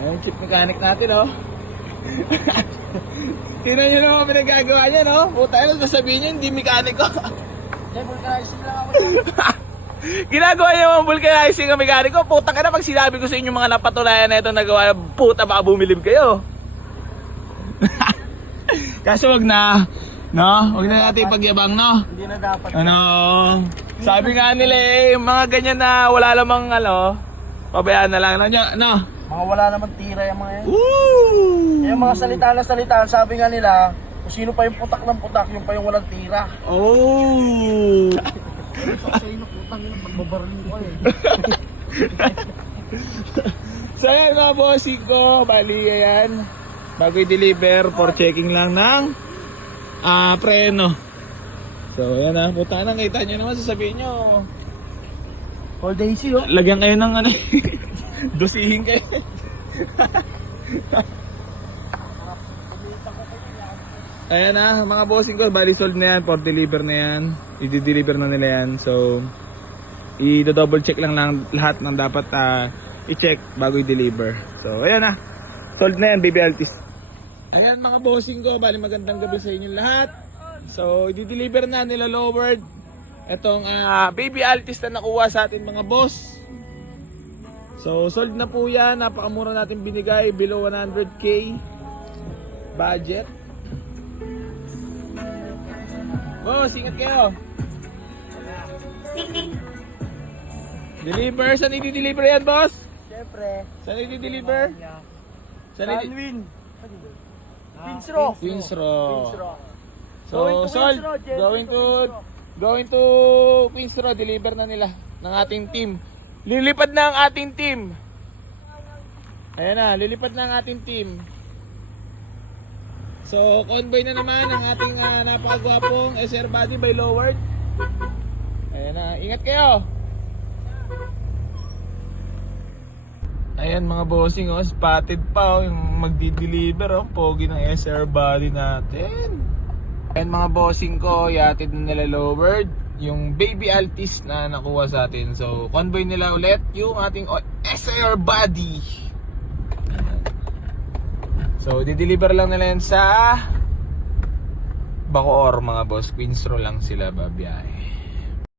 Ayan, chief mechanic natin, oh. Tingnan nyo naman pinagagawa niya, no? Puta, ano sasabihin niya, hindi mekaniko. Vulcanizing lang ako. Ginagawa niya mga vulcanizing ang mekaniko. Puta ka na, pag sinabi ko sa inyo mga napatunayan na itong nagawa, puta, baka bumilib kayo. Kaso wag na, no? Wag na natin pagyabang, no? Hindi na dapat. Ano? Sabi nga nila eh, mga ganyan na wala lamang pabayaan na lang. No? Mga wala naman tira yung mga yan. Woo! Yung mga salita na salita, sabi nga nila, kung sino pa yung putak ng putak, yung pa yung walang tira. Oh! Sa inyo, putang yun, magbabaril ko eh. So yan mga bossing ko, bali ayan. Bago i-deliver, for checking lang ng preno. So yan na, puta na, kita nyo naman, sasabihin nyo. All daisy oh. Lagyan kayo ng dosihin kayo. Ayan na, mga bossing ko, bali sold na yan, for deliver na yan. I-deliver na nila yan. So, i-double check lang lahat ng dapat i-check bago i-deliver. So, ayan na. Sold na yan, Baby Altis. Ayan mga bossing ko, bali magandang gabi sa inyo lahat. So, i-deliver na nila lowered itong Baby Altis na nakuha sa atin mga boss. So, sold na po yan. Napakamura natin binigay, below 100k budget. Boss, ingat kayo. Deliver, saan i-deliver yan, boss? Siyempre. Saan i-deliver? Alwin. Pinsro. Pinsro. So, Going to sold. Pinsro, Jeff. Going to Pinsro. Deliver na nila ng ating team. Lilipad na ang ating team. Ayan na, lilipad na ang ating team. So, convoy na naman ang ating napakagwapong SR body by lowered. Ayan na, ingat kayo. Ayan mga bossing, oh, spotted pa, oh, yung magdi-deliver, oh, pogi ng SR body natin. Ayan mga bossing ko, yatid na nila lowered yung Baby Altis na nakuha sa atin. So, convoy nila ulit yung ating SR body. So, di-deliver lang nila yan sa Bacoor mga boss. Queensro lang sila babiyahe.